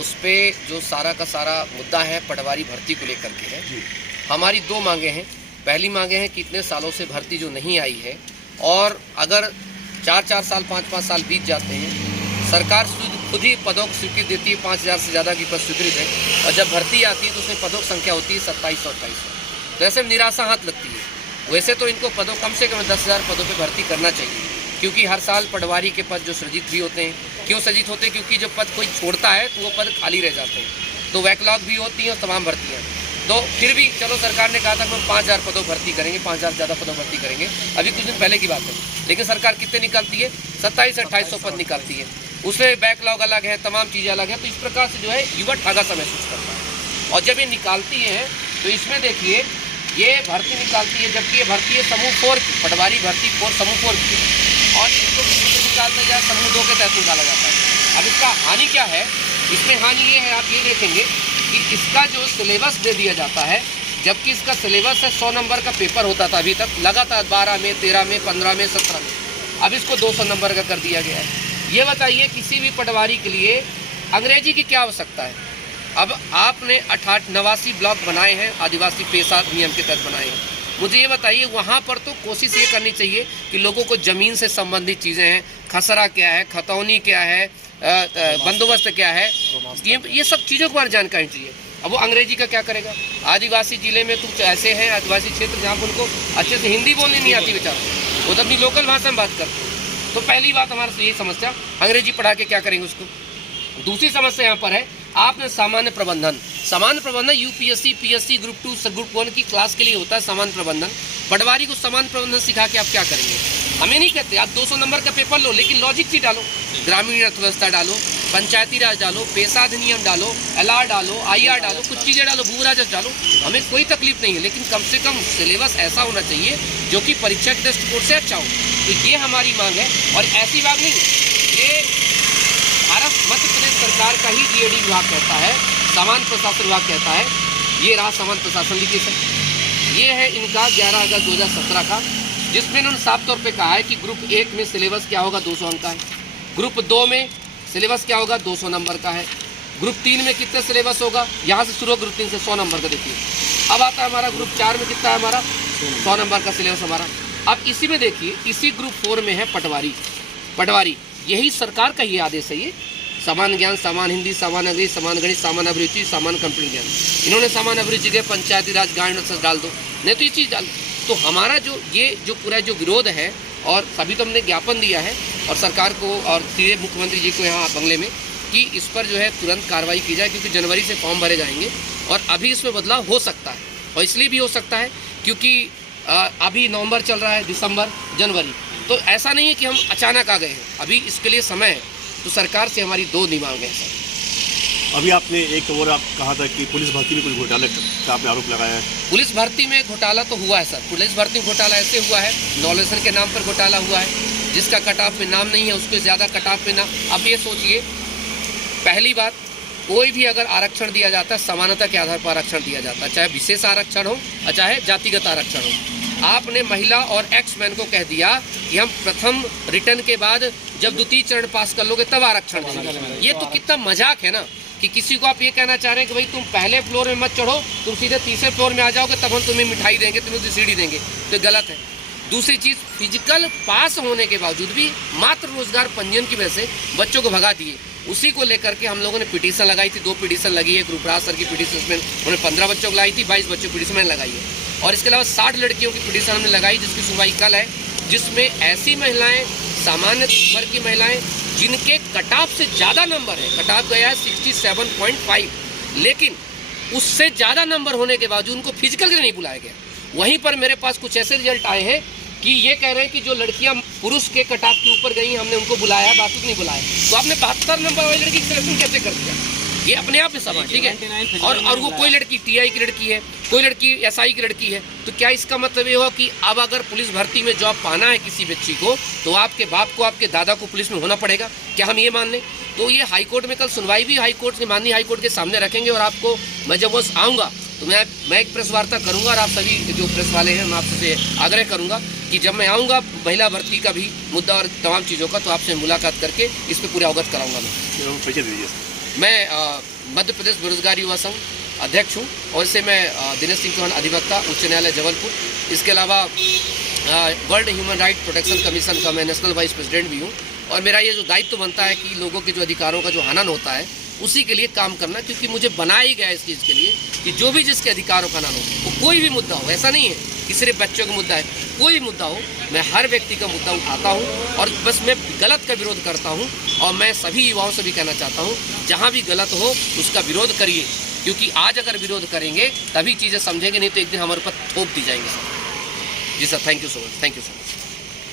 उस पर जो सारा का सारा मुद्दा है पटवारी भर्ती को लेकर के है। हमारी दो मांगे हैं। पहली मांगे हैं कि इतने सालों से भर्ती जो नहीं आई है और अगर 4-4 साल 5-5 साल बीत जाते हैं, सरकार खुद ही पदों को स्वीकृति देती है, 5000 से ज़्यादा की पद स्वीकृत है, और जब भर्ती आती है तो उसमें पदों की संख्या होती है 2700-2800। तो ऐसे में निराशा हाथ लगती है। वैसे तो इनको पदों कम से कम 10,000 पदों पर भर्ती करना चाहिए, क्योंकि हर साल पटवारी के पद जो सृजित भी होते हैं। क्यों सृजित होते हैं? क्योंकि जब पद कोई छोड़ता है तो वो पद खाली रह जाते हैं, तो बैकलॉग भी होती हैं और तमाम भर्तियाँ। तो फिर भी चलो, सरकार ने कहा था कि हम 5000 पदों भर्ती करेंगे, 5000 ज़्यादा पदों भर्ती करेंगे। अभी कुछ दिन पहले की बात है, लेकिन सरकार कितने निकालती है? 2700-2800 पद निकालती है। उसमें बैकलॉग अलग है, तमाम चीज़ें अलग हैं। तो इस प्रकार से जो है युवा ठागा सा महसूस करता है। और जब ये निकालती है तो इसमें देखिए, ये भर्ती निकालती है, जबकि ये भर्ती है समूह 4 की, पटवारी भर्ती 4 समूह 4 की, और इसको निकालते जाए समूह 2 के तहत निकाला जाता है। अब इसका हानि क्या है? इसमें हानि ये है, आप ये देखेंगे कि इसका जो सिलेबस दे दिया जाता है, जबकि इसका सिलेबस है 100 नंबर का पेपर होता था अभी तक, लगातार 12 में, 13 में, 15 में, 17 में, अब इसको 200 नंबर का कर दिया गया है। ये बताइए, किसी भी पटवारी के लिए अंग्रेजी की क्या आवश्यकता है? अब आपने 89 ब्लॉक बनाए हैं, आदिवासी पेशा नियम के तहत बनाए हैं। मुझे ये बताइए, वहाँ पर तो कोशिश ये करनी चाहिए कि लोगों को ज़मीन से संबंधित चीज़ें हैं, खसरा क्या है, खतौनी क्या है, बंदोबस्त क्या है, ये सब चीज़ों के बारे में जानकारी चाहिए। अब वो अंग्रेजी का क्या करेगा? आदिवासी जिले में कुछ ऐसे हैं, आदिवासी क्षेत्र, जहाँ पर उनको अच्छे से हिंदी बोलनी नहीं आती बेचारा, वो तो अपनी लोकल भाषा में बात करते हैं। तो पहली बात हमारे से यही समस्या, अंग्रेजी पढ़ा के क्या करेंगे उसको। दूसरी समस्या यहाँ पर है, आपने सामान्य प्रबंधन यूपीएससी, पीएससी, ग्रुप 2, ग्रुप 1 की क्लास के लिए होता है सामान्य प्रबंधन। पटवारी को सामान्य प्रबंधन सिखा के आप क्या करेंगे? हमें नहीं कहते आप 200 नंबर का पेपर लो, लेकिन लॉजिक भी डालो, ग्रामीण अर्थव्यवस्था डालो, पंचायती राज डालो, पेशा अधिनियम डालो, एलआर डालो, आईआर डालो, कुछ चीज़ें डालो, भू राजस्व डालो, हमें कोई तकलीफ नहीं है। लेकिन कम से कम सिलेबस ऐसा होना चाहिए जो कि परीक्षा के दृष्टिकोण से अच्छा हो। तो ये हमारी मांग है। और ऐसी बात नहीं, ये भारत मध्य प्रदेश सरकार का ही जीएडी विभाग कहता है, सामान्य प्रशासन विभाग कहता है। ये रहा सामान्य प्रशासन लिखित, ये है इनका 11 अगस्त 2017 का, जिसमें इन्होंने साफ तौर पे कहा है कि ग्रुप 1 में सिलेबस क्या होगा, 200 अंक का है। ग्रुप 2 में सिलेबस क्या होगा, 200 नंबर का है। ग्रुप 3 में कितना सिलेबस होगा, यहाँ से शुरू, ग्रुप 3 से 100 नंबर का। देखिए अब आता है हमारा ग्रुप 4 में कितना है, हमारा 100 नंबर का सिलेबस हमारा। अब इसी में देखिए, इसी ग्रुप 4 में है पटवारी, यही सरकार का ही आदेश है। ये समान ज्ञान, समान हिंदी, समान अंग्रेजी, समान गणित, समान अभिरुचि, समान कंप्यूटर ज्ञान, इन्होंने समान अभिरुचि के पंचायती राज ग्रामीण डाल दो, नहीं तो ये चीज़ डाल। तो हमारा जो पूरा जो विरोध है, और सभी तो हमने ज्ञापन दिया है और सरकार को और सीधे मुख्यमंत्री जी को यहाँ बंगले में, कि इस पर जो है तुरंत कार्रवाई की जाए, क्योंकि जनवरी से फॉर्म भरे जाएंगे और अभी इसमें बदलाव हो सकता है। और इसलिए भी हो सकता है क्योंकि अभी नवंबर चल रहा है, दिसंबर, जनवरी, तो ऐसा नहीं है कि हम अचानक आ गए हैं, अभी इसके लिए समय है। तो सरकार से हमारी 2 मांग है सर। अभी आपने एक और आप कहा था कि पुलिस भर्ती में कुछ घोटाले का आपने आरोप लगाया है। पुलिस भर्ती में घोटाला तो हुआ है सर। पुलिस भर्ती में घोटाला ऐसे हुआ है, नॉलेसन के नाम पर घोटाला हुआ है, जिसका कट ऑफ में नाम नहीं है उसको ज़्यादा कट ऑफ में नाम। अब ये सोचिए, पहली बात, कोई भी अगर आरक्षण दिया जाता है, समानता के आधार पर आरक्षण दिया जाता है, चाहे विशेष आरक्षण हो और चाहे जातिगत आरक्षण हो। आपने महिला और एक्स-मैन को कह दिया कि हम प्रथम रिटर्न के बाद जब द्वितीय चरण पास कर लोगे तब आरक्षण देंगे। ये तो कितना मजाक है ना, कि किसी को आप ये कहना चाह रहे हैं कि भाई तुम पहले फ्लोर में मत चढ़ो, तुम सीधे तीसरे फ्लोर में आ जाओगे, तब हम तुम्हें मिठाई देंगे, तुम्हें सीढ़ी देंगे, तो गलत है। दूसरी चीज़, फिजिकल पास होने के बावजूद भी मात्र रोजगार पंजीयन की वजह से बच्चों को भगा दिए। उसी को लेकर के हम लोगों ने पिटीशन लगाई थी, 2 पिटीशन लगी है। ग्रुपराज सर की पिटीशन में उन्होंने 15 बच्चों को लाई थी, 22 बच्चों की पिटीशन मैंने लगाई है। और इसके अलावा 60 लड़कियों की पिटीशन हमने लगाई, जिसकी सुनवाई कल है, जिसमें ऐसी महिलाएं, सामान्य वर्ग की महिलाएं जिनके कट ऑफ से ज़्यादा नंबर है, कट ऑफ गया है 67.5, लेकिन उससे ज़्यादा नंबर होने के बावजूद उनको फिजिकल के लिए नहीं बुलाया गया। वहीं पर मेरे पास कुछ ऐसे रिजल्ट आए हैं कि ये कह रहे हैं कि जो लड़कियां पुरुष के कट ऑफ के ऊपर गई, हमने उनको बुलाया, बाकी नहीं बुलाया। तो आपने 72 नंबर वाली लड़की की सिलेक्शन कैसे कर दिया? ये अपने आप में सवाल, ठीक है। और वो कोई लड़की टीआई की लड़की है, कोई लड़की एसआई की लड़की है, तो क्या इसका मतलब ये हो कि अब अगर पुलिस भर्ती में जॉब पाना है किसी बच्ची को, तो आपके बाप को, आपके दादा को पुलिस में होना पड़ेगा? क्या हम ये मान लें? तो ये हाईकोर्ट में कल सुनवाई भी हाईकोर्ट से, माननीय हाईकोर्ट के सामने रखेंगे। और आपको मैं जब वो आऊँगा तो मैं एक प्रेस वार्ता करूँगा, और आप सभी जो प्रेस वाले हैं, मैं आपसे आग्रह करूँगा कि जब मैं आऊँगा महिला भर्ती का भी मुद्दा और तमाम चीज़ों का, तो आपसे मुलाकात करके इस पर पूरा अवगत कराऊँगा मैं। परिचय दीजिए। मैं मध्य प्रदेश बेरोजगार युवा संघ अध्यक्ष हूँ और इससे मैं दिनेश सिंह चौहान अधिवक्ता उच्च न्यायालय जबलपुर, इसके अलावा world human right protection commission का मैं नेशनल वाइस प्रेसिडेंट भी हूँ। और मेरा ये जो दायित्व बनता है कि लोगों के जो अधिकारों का जो हनन होता है उसी के लिए काम करना, क्योंकि मुझे बनाया ही गया इस चीज़ के लिए कि जो भी जिसके अधिकारों का हनन हो, वो कोई भी मुद्दा हो, ऐसा नहीं है कि सिर्फ बच्चों का मुद्दा है, कोई मुद्दा हो, मैं हर व्यक्ति का मुद्दा उठाता हूँ और बस मैं गलत का विरोध करता हूँ। और मैं सभी युवाओं से भी कहना चाहता हूँ, जहाँ भी गलत हो उसका विरोध करिए, क्योंकि आज अगर विरोध करेंगे तभी चीज़ें समझेंगे, नहीं तो एक दिन हमारे ऊपर थोप दी जाएंगी सर। जी sir, thank you so much, thank you so much.